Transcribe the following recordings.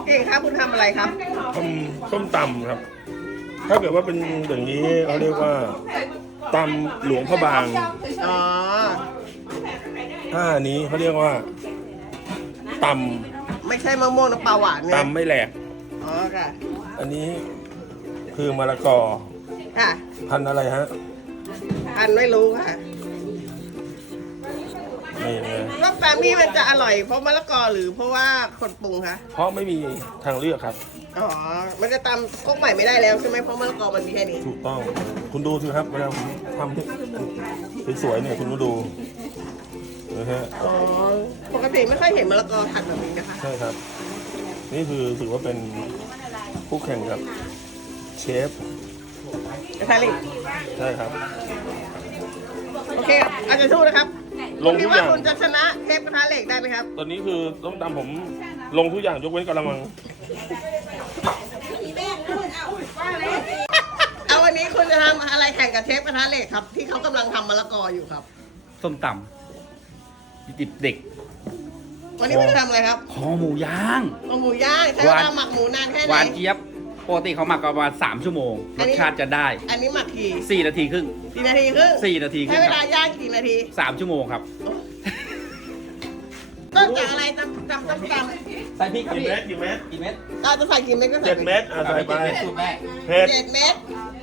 ก่งครับคุณทำอะไรครับทำส้มตำครับถ้าเกิดว่าเป็นอย่างนี้เขาเรียกว่าตำหลวงพระบางอ๋ออันนี้เขาเรียกว่าตไม่ใช่มะม่วงน้ำปลาหวานำเนี่ยตำไม่แหลกอ๋อค่ะอันนี้คือมะละกอค่ะพันธุ์อะไรฮะอันไม่รู้ค่ะนี่นะส้มตำนี่มันจะอร่อยเพราะมะละกอหรือเพราะว่าคนปรุงคะเพราะไม่มีทางเลือกครับอ๋อมันจะตำก๊กใหม่ไม่ได้แล้วใช่ไหมเพราะมะละกอมันมีแค่นี้ถูกต้องคุณดูสิครับเวลาผมทำสวยๆเนี่ยคุณก็ดูนะฮะอ๋อปกติไม่ค่อยเห็นมะละกอผัดแบบนี้นะคะใช่ครับนี่คือถือว่าเป็นคู่แข่งกับเชฟใช่เลยใช่ครับโอเคอาจจะสู้นะครับลงทุกอย่างคุณจะชนะเทพกระทะเหล็กได้ไหมครับตอนนี้คือต้มตำผมลงทุกอย่างยกเว้นกะละมังเอาวันนี้คุณจะทำอะไรแข่งกับเชฟกระทะเหล็กครับที่เขากำลังทำมะละกออยู่ครับส้มตำดิบเด็กวันนี้คุณจะทำอะไรครับคอหมูย่างหมูย่างใช้เวลาหมักหมูนานแค่ไหนหวานเจี๊ยบปกติเขาหมักประมาณ3 ชั่วโมงรสชาติจะได้อันนี้หมักกี่ 4 นาทีครึ่ง 4 นาทีครึ่ง 4 นาทีครึ่ใช้งเวลาย่างกี่นาที 3 ชั่วโมงครับต้นจากอะไรตำใส่พริกกี่เม็ดกี่เม็ดเราจะใส่กี่เม็ดก็ใส่ 7 เม็ดใส่ไปเผ็ด 7 เม็ด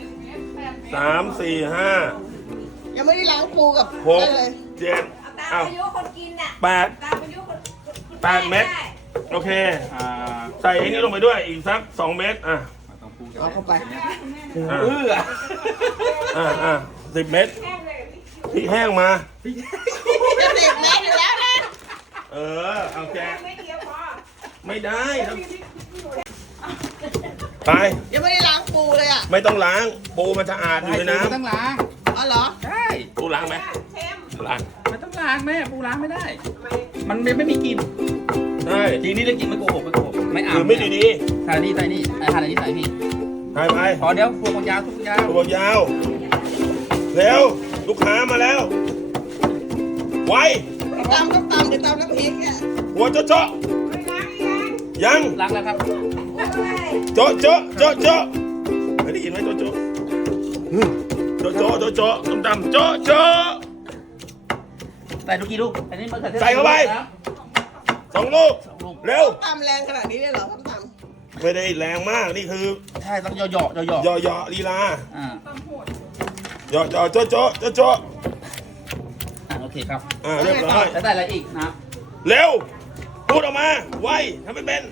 3 4 5 ยังไม่ได้ล้างปูกับ 6 7อ้าว8 เม็ดโอเคใส่ไอ้นี่ลงไปด้วยอีกสัก2 เม็ดเอาเข้าไป 10 เม็ดพริกแห้งมาจะ10 เม็ดอยู่แล้วนะเอาแกไม่ได้ไปยังไม่ได้ล้างปูเลยอ่ะไม่ต้องล้างปูมันสะอาดอยู่ในน้ำไม่ต้องล้างอ๋อเหรอใช่ปูล้างไหมล้างไม่ต้องล้างแม่ปูล้างไม่ได้มันไม่มีกลิ่นใช่ทีนี้เรื่องกินไม่โกหกไม่อ่านคือไม่ดีใส่นี่ใส่นี่ใส่นี่ใส่พี่ไปพอเดี๋ยวพวงยาวทุกยาวพวงยาวเร็วลูกค้ามาแล้วไวตำเดี๋ยวตำน้ำพริกเนี่ยหัวเจาะยังล้างแล้วครับเจาะไม่ได้ยินไหมเจาะต้มตำเจาะใส่ลูกกี่ลูกอันนี้มันใส่เข้าไป2 ลูกเร็วตำแรงขนาดนี้เลยเหรอตำไม่ได้แรงมากนี่คือใช่ต้องย่อลีลาเจาะโอเคครับเรียบร้อยจะได้อะไรอีกนะเร็วพูดออกมาไวทำไม่เป็น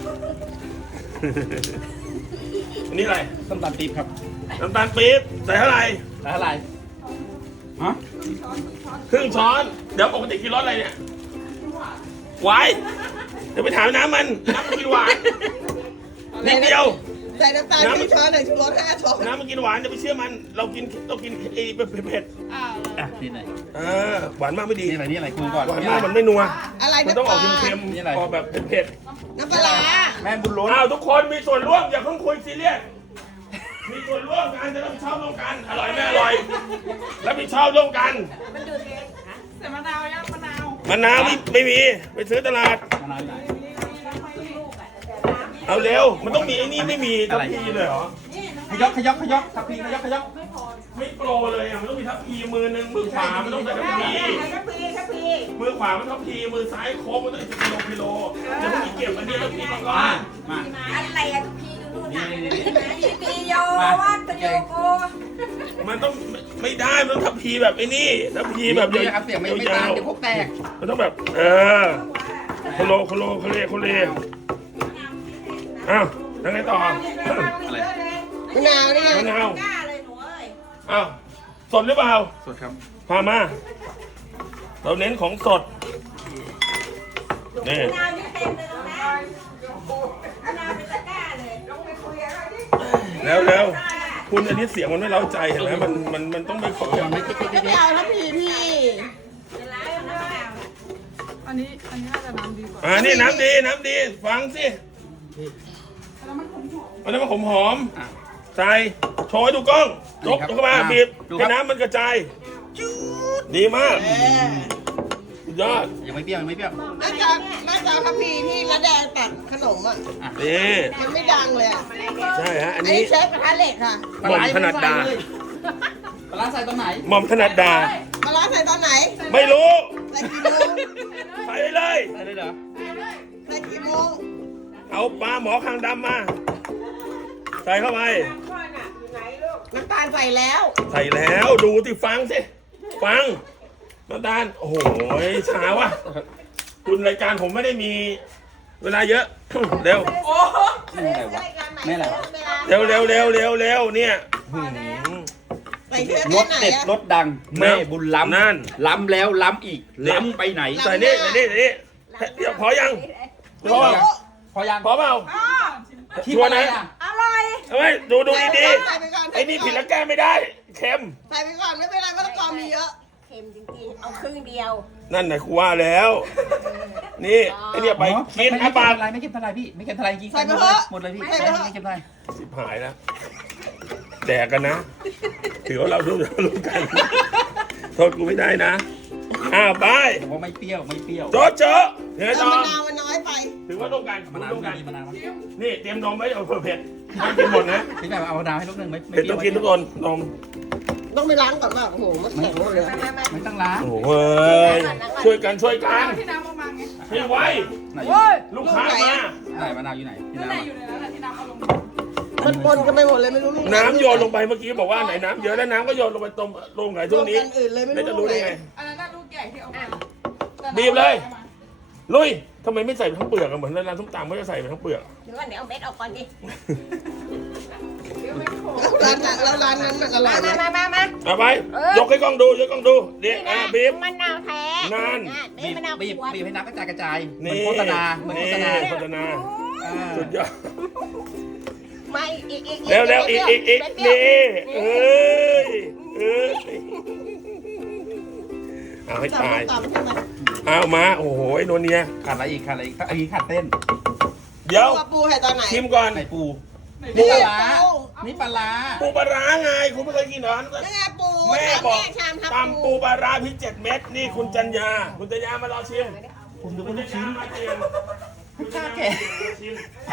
อันนี้อะไรน้ำตาลปี๊บครับน้ำตาลปี๊บใส่เท่าไหร่ฮะครึ่งช้อนเดี๋ยวปกติกินรสอะไรเนี่ยไวเดี๋ยวไปถามน้ำมันกินหวานนิดเดียวใส่น้ำตาลครึ่งช้อนใส่ชูรส5 ช้อนน้ำมันกินหวานจะไปเชื่อมันเรากินไอ้เผ็ดนี่ไหนหวานมากไม่ดีนี่อะไรคุณก่อนหวานมากมันไม่นัวอะไรมันต้องออกเค็มๆออกแบบเผ็ดน้ำปลาแม่บุญล้นทุกคนมีส่วนร่วมอย่าเพิ่งคุยซีเรียสมีส่วนร่วมกันจะรับผิดชอบร่วมกันอร่อยไม่อร่อยรับผิดชอบร่วมกันแต่มะนาวยังมะนาวไม่มีไปซื้อตลาดเอาเร็วมันต้องมีไอ้นี่ไม่มีทัพพีเลยเหรอขยอกทัพพีไม่โปรเลยมันต้องมีทัพพีมือหนึ่งมือขวามันต้องใส่ทัพพีมือขวามันทัพพีมือซ้ายโค้งมันต้องกิโลจะต้องมีเก็บอันนี้ทัพพีมาก่อนอะไรอะทุกพีดูนู่นนะพีโยวัดโยโกมันต้องไม่ได้มันต้องทัพพีแบบไอ้นี่ทัพพีแบบยาวๆเสียงไม่ตามเดี๋ยวพวกแตกมันต้องแบบโคเลอ้าวยังไงต่ออะไรมะนาวนี่ไงมะนาวอ้าวสดหรือเปล่าสดครับพามาเราเน้นของสดนี่แล้วคุณอันนี้เสียงมันไม่เล้าใจเห็นไหมมันต้องไม่ครบไม่เอาแล้วพี่อันนี้น่าจะน้ำดีกว่านี่น้ำดีฟังสิอันนั้นมันหอมใส่โชว์ให้ดูกล้องยกเข้ามาบีบให้น้ำมันกระจายดีมากยอดยังไม่เปรี้ยวยังไม่เปรี้ยวน่าจะทัพพีที่ระแดงตักขนมอ่ะนี่มันไม่ดังเลยอ่ะใช่ฮะ อัอันนนี้นี้เชฟกระทะเหล็กค่ะหม่อมถนัดดาปลาร้าใส่ตรงไหนหม่อมถนัดดามาล้างใส่ตอนไหนไม่รู้ใส่กี่โมงใส่ไปเลยใส่เลยเหรอใส่กี่โมงเอาปลาหมอคางดำมา ใส่เข้าไปน้ำตาลใส่แล้วใส่แล้วดูที่ฟังสิ ฟังน้ำตาลโอ้โหช้าวะคุณรายการผมไม่ได้มีเวลาเยอะ เร็วไม่อะไรวะเร็วเนี่ยใส่เชื้อรแค่สไหนเด็ดอะรสดังแม่บุญล้ำนั่นล้ำแล้วล้ำอีกล้ำไปไหนใส่นี่เดี๋ยวพอยังพอเปล่าพอยังพอเปล่าที่ชัวร์นะอ่ะอร่อยเฮ้ยดูดีใส่ไปก่อนๆไอ้นี่ผิดแล้วแก้ไม่ได้เค็มใส่ไปก่อนไม่เป็นไรมะละกอมีเยอะเค็มจริงๆ เอาครึ่งเดียวนั่นน่ะกูว่าแล้ว นี่ไอ้เนี่ยไปกินไม่อาปากไม่เค็มเท่าไรพี่ไม่เค็มเท่าไรจริงใส่ไปเถอะหมดเลยพี่ใส่ไปเถอะไม่เค็มเท่าไรสิบหายแล้วแดกกันนะถือว่าเรารู้กันโทษกูไม่ได้นะบายแต่ว่าไม่เปรี้ยวไม่เปรี้ยวโจ๊ะเจ๊ะเฮ้ยแต่จอมะนาวมันน้อยไปถือว่าร่วมกันมะนาวร่วมกันมะนาวนี่เตรียมนมไว้เอาเผื่อเผ็ดไม่กินหมดนะพี่แบบเอามะนาวให้ลูกหนึ่งไม่เผ็ดต้องกินทุกคนนมต้องไปล้างก่อนว่าโอ้โหมันแข็งหมดเลยไม่ต้องล้างโอ้โหเฮ้ยช่วยกันที่น้ำออกมาไงให้ไวไหนลูกค้ามาไหนมะนาวอยู่ไหนพี่นั่นน้ำแหละอยู่ในนั้นแหละที่น้ำเอาลงมันปนกันไปหมดเลยไม่รู้ลูกน้ำโยนลงไปเมื่อกี้บอกว่าไหนน้ำเยอะแล้วน้ำก็โยนลงไปตรงลงไหนรช่ววงมนี้กันอื่นเลยไม่แล้วจะรู้รู้ได้ไงอันนั้นน่ะลูกใหญ่ที่เอามาบีบเลย ลุยทำไมไม่ใส่ไปทั้งเปลือกอะเหมือนร้านส้มตำเขาจะใส่ไปทั้งเปลือกเดี๋ยวก่อนเดี๋ยวเอาเม็ดออกก่อนดิแล้วร้านนั้นมันอร่อยไหมมาเอาไปยกให้กล้องดูเดี๋ยวบีบมะนาวแท้นั่นนี่มะนาวบีบขวดบีบให้น้ำกระจายเหมือนนี่โฆษณาเหมือนโฆษณาโฆษณาสุดยอดไม่อีกเร็วอีกนี่เอ้ยเอาให้ตายตำใช่ไหมเอามาโอ้โหไอ้โนเนียขาดอะไรอีกขาดอะไรอีกอันนี้ขาดเต้นเดี๋ยวตัวปูใส่ตอนไหนชิมก่อนไหนปูนี่นี่ปลาร้าปูนี่ปลาร้าปูปลาร้าไงคุณไม่เคยกินเหรอนี่ไงปูแม่บอกชามทับตำปูปลาร้าพริก7 เม็ดนี่คุณจัญญามารอชิมผมดูคุว่าณลูจักญชิ้ญาน มาชิมไม่กล้าแกะชิม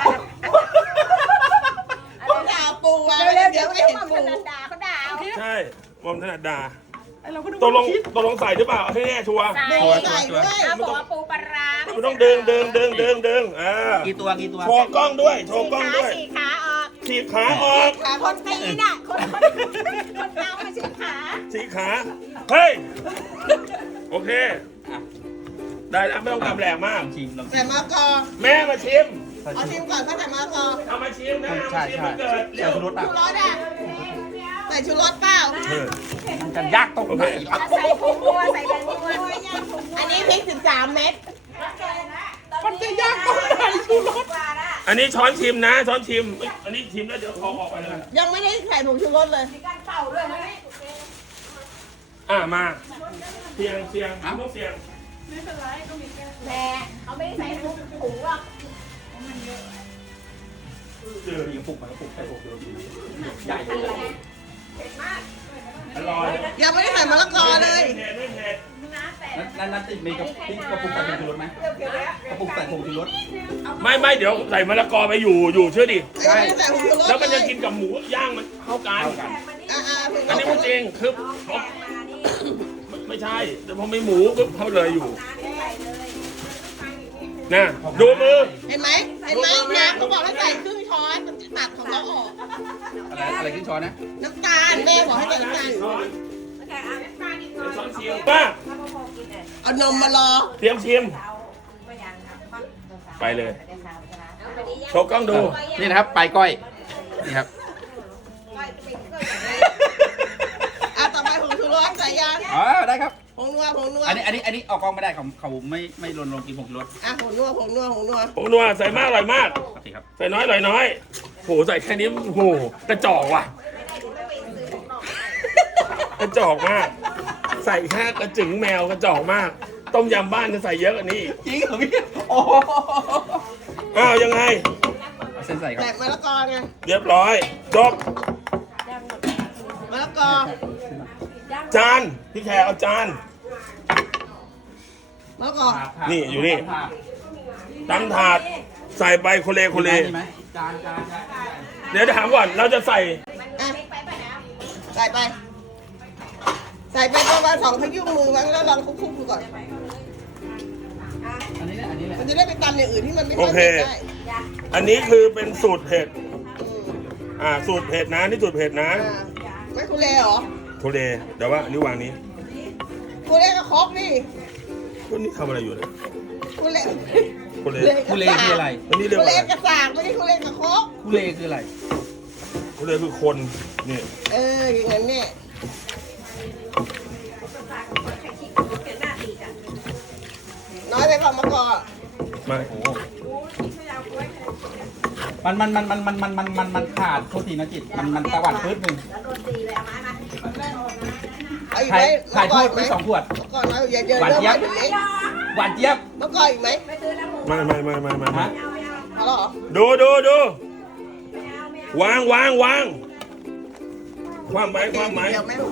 ปูด่าปูอ่ะเร็วๆเดี๋เดี๋ยยว วไม่เดี๋ยวเห็นมาปูคนด่าเขาด่าเอาใช่มอมถนัดดาไอเราก็ดูตกลงใส่หรือเปล่าให้แน่ชัวร์ปูใส่ด้วยเอาบอกว่าปูปลาร้ามันต้องดึงกี่ตัวโชว์กล้องด้วยโชว์กล้องด้วยสี่ขาออกฉีกขาออกขาคคน นตีน่ะคนเอามาสี่ขาฉีกขาเฮ้ยโอเคได้แล้วไม่ต้องทำแรงมากชิมลองใส่มะกอแม่มาชิมเอาชิมก่อนถ้าใส่มะกอเอามาชิมนะใช่มาชิมใช่มันเกิดใส่ชูรสอ่ะชูรสอ่ะใส่ชูรสเปล่ามันจะยากตรงไหนใส่ผงนัวใส่แบงนัวอันนี้พริก13 เม็ดมันจะยากตรงไหนชูรสอันนี้ช้อนชิมนะช้อนชิมอันนี้ชิมแล้วเดี๋ยวขอออกไปเลยยังไม่ได้ใส่ผงชูรสเลยมาเสียงต้องเสียงแม่เขาไม่ได้ใส่ถุงหรอกมีกระปุกมันกระปุกใส่ผงชูรสใหญ่อร่อยยังไม่ได้ใส่มะละกอเลยเผ็ดไม่เผ็ดนั่นติดมีกระปุกใส่ผงชูรสไหมกระปุกใส่ผงชูรสไม่เดี๋ยวใส่มะละกอไปอยู่เชื่อดิยังไม่ได้ใส่ผงชูรสแล้วมันจะกินกับหมูย่างมันเข้ากัน อันนี้มันจริงคือไม่ใช่แต่พอไม่หมูปุ๊บเขาเลยอยู่นะดูมือเห็นไหมน้ำเขาบอกให้ใส่ครึ่งช้อนมันตัดของเขาออกอะไรขึ้นช้อนนะน้ำตาลแม่บอกให้ใส่น้ำตาลช้อนช้อนชิมป้าเอานมมารอเตรียมชิมไปเลยโชว์กล้องดูนี่นะครับปลายก้อยนี่ครับต่อไปผงชูรสใส่ยางอ๋อได้ครับผงนัวอันนี้ออกกล้องไม่ได้เขาไม่ลงกินผงชูรสผงนัวผงนัวใส่มากอร่อยมากโอเคครับใส่น้อยอร่อยน้อยโหใส่แค่นี้โหกระจอกว่ะกระจอกมาก ใส่แค่กระจึงแมวกระจอกมาก ต้มยำบ้านจะใส่เยอะกว่านี้อีกจริงเหรอพี่โอ้อ้าวยังไงเส้นใส่ครับแตกมะละกอไงเรียบร้อยจบมะละกอจานพี่แขกเอาจานมะละกอนี่อยู่นี่ ตั้งถาดใส่ไปโคเลโคเลมีไหมจานเดี๋ยวถามก่อนเราจะใส่อ่ะใส่ไป ใส่ไปประมาณ2 พยุงมือไว้แล้วลองคลุกๆดูก่อนอันนี้แหละมันจะได้ไปตำอย่างอื่นที่มันไม่โอค่อยเคเผ็ดได้อันนี้คือเป็นสูตรเผ็ดอืมสูตรเผ็ดนะนี่สูตรเผ็ดนะไม่คุเล่เหรอโคเลแต่ว่าอันนี้วางนี้คุเล่ก็ครกนี่คนนี้ทำอะไรอยู่เนี่ยคุเล่โคเลคุเลคืออะไรอันนี้เรียกคุว่าเล่อะไรกระสากไม่ใช่คุเล่กระครกคุเลคืออะไรโคเลคือคนนี่อย่างนั้นเนี่ยน้อยไปก่อนมาก่อนไม่มันขาดโทษทีนะจิตมันตะวันพื้นหนึ่งเอาอีกถ่าไหมยถ่ายโทษไป2 ขวดมาก่อนนะอย่าเดินหวานเริ่มเจี๊ยบมาถึงนี้หวานเจี๊ยบมาก่อนอีกไหมไม่ฮะเอาเหรอดูวางความไหมเดี๋ยวไม่รู้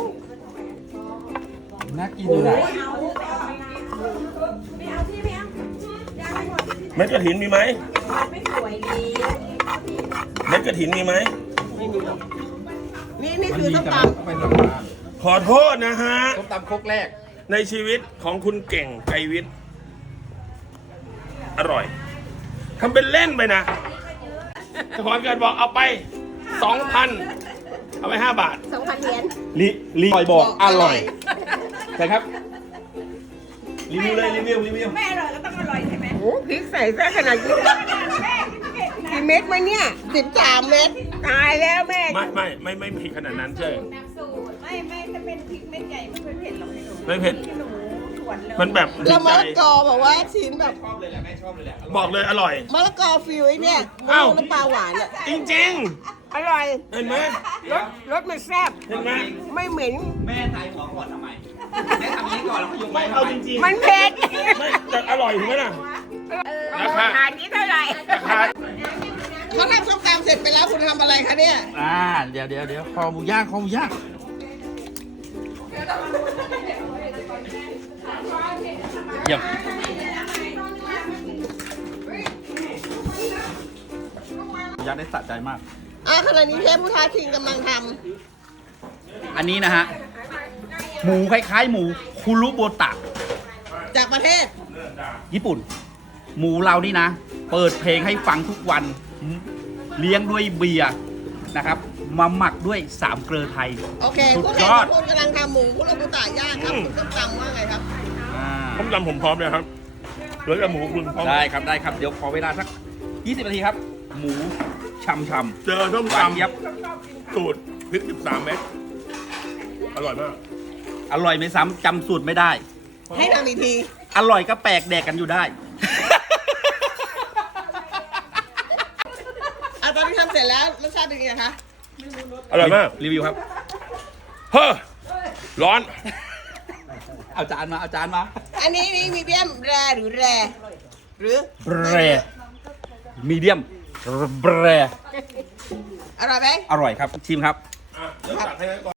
น่ากินอยู่นะเม็ดกระถินมีไหมไม่สวยดีเม็ดกระถินมีไหมไม่มีหรอกนี่มันคือมีส้มแต่ตไปทำงานขอโทษนะฮะต้มตำครกแรกในชีวิตของคุณเก่งไกรวิทย์อร่อยทำเป็นเล่นไปนะเจ้าของเกิดบอกเอาไป 2,000 เอาไป5 บาท 2,000 เหรียญรีบอกอร่อยใช่ครับ รีวิวเลยรีวิวแม่อร่อยก็ต้องอร่อยใช่ไหมโอ้พริกใส่ซะขนาดนี้กี่เม็ดมาเนี่ย13 เม็ดตายแล้วแม่ไม่ผิดขนาดนั้นใช่น้ำสูตรไม่ถ้าเป็นพริกเม็ดใหญ่ไม่เผ็ดหรอกให้หนูไม่เผ็ดหนูส่วนเลยมันแบบแล้วมะใจละกอบอกว่าชิ้นแบบชอบเลยแหละแม่ชอบเลยแหละบอกเลยอร่อยมะละกอฟิวไอ้เนี่ยมะอ้าวม่วงน้ำปลาหวานอ่ะจริงอร่อยๆ เห็นไหมรสมันแซ่บเห็นไหมไม่เหม็นแม่ไทยหัวก่อนทำไมแม่ทำนี้ก่อนแล้วก็ยกไม่ไม่เอาเอาจจริริงงมันเผ็ดๆไม่แต่อร่อยถูกไหมล่ะราคาทานนี้เท่าไหร่ราคาเขาทำส้มตำเสร็จไปแล้วคุณทำอะไรคะเนี่ยเดี๋ยวคอหมูย่างเยี่ยมย่างได้สะใจมากขณะนี้เทพผู้ท้าชิงกำลังทอันนี้นะฮะ หมูคล้ายๆ หมูคุรุโบตะำจากประเทศญี่ปุ่น หมูเรานี่นะ เปิดเพลงให้ฟังทุกวัน เลี้ยงด้วยเบียร์นะครับ มาหมักด้วย3 เกลือไทยโอเคสุดคุณยอดคุณกำลังทำหมูคุณอาบุตะย่างครับคุณส้มตำว่าไงครับต้มยำผมพร้อมเลยครับเหลือแต่หมูคุณพร้อมได้ครับ เดี๋ยวขอเวลาสัก 20 นาทีครับ หมูช่ำเจอต้มๆหวานเจี๊ยบตำสูตรพริก13 เม็ดอร่อยมากอร่อยไม่ซ้ำจำสูตรไม่ได้ให้ทำอีกทีอร่อยก็แปลกแดกกันอยู่ได้ตอนที่ทำเสร็จแล้วรสชาติเป็นไงคะอร่อยมากรีวิวครับเฮ้อร้อนเอาจานมาอันนี้นี่มีเดียมแรหรือแร หรือแบรมีเดียมแบรอร่อยไหมอร่อยครับ ชิมครับเดี๋ยวตักให้ก่อน